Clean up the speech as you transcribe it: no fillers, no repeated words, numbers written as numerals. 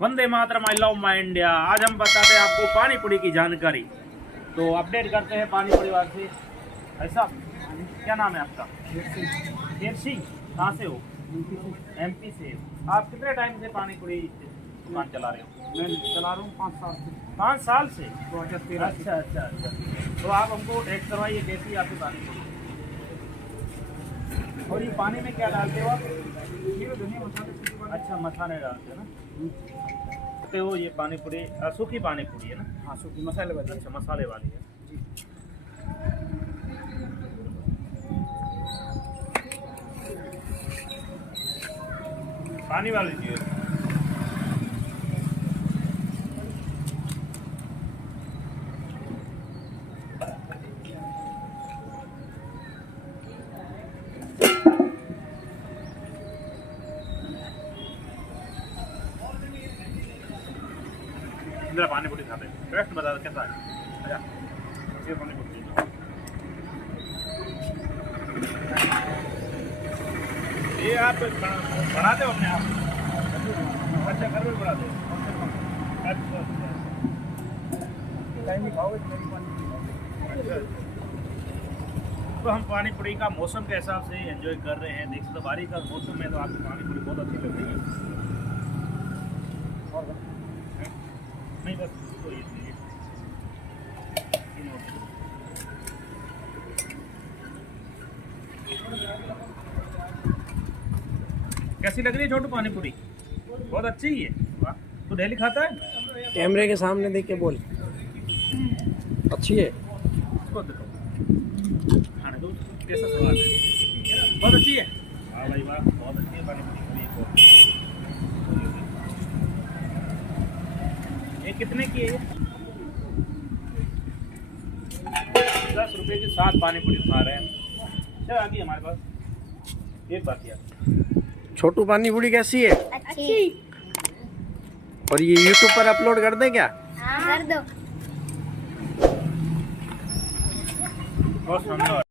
Vande Mataram, I love my India. आज हम बताते हैं आपको पानी पूरी की जानकारी। तो अपडेट करते हैं पानी पूरी वाले से। ऐसा क्या नाम है आपका? शेर सिंह। कहाँ से हो? एमपी से। आप कितने टाइम से पानी पूरी दुकान चला रहे हो? मैं चला रहा हूँ 5 साल से। 5 साल से? 2013। अच्छा। तो आप हमको टेस्ट करवाइए कैसी है आपकी पानी पूरी। और ये पानी में क्या डालते हो आप? ये धनिया मसाले। अच्छा, मसाले डालते हो ना। तो वो ये पानी पूरी सूखी पानी पूरी है ना? हाँ, सूखी मसाले वाली। अच्छा, मसाले वाली है जी। पानी वाली चाहिए। मेरा पानी पूरी खाते हैं, टेस्ट बता दो कैसा है। अच्छा, ये पानी पूरी ये आप बनाते हो अपने आप? अच्छा, घर में बनाते हो? अच्छा। टाइम ही खाओगे तो मेरी पानी पूरी खाओगे। तो हम पानी पूरी का मौसम के हिसाब से एंजॉय कर रहे हैं। देख सकते हो बारिश का मौसम है तो आपकी पानी पूरी बहुत अच्छी लग रही है। और नहीं बस तो ये कैसी लग रही है छोटू पानी पूरी? बहुत अच्छी ही है। वाह, तो डेली खाता है? कैमरे के सामने देख के बोल। अच्छी है। इसको देखो, खाने दो कैसा स्वाद है। बहुत अच्छी है। वाह भाई वाह, बहुत अच्छी है पानी पूरी। ये कितने की है ये? 10 रुपए की 7 पानी पूरी खा रहे हैं। चल आगे हमारे पास एक बात यार। छोटू पानी पूरी कैसी है? अच्छी। और ये YouTube पर अपलोड कर दे क्या? कर दो। बहुत सुंदर।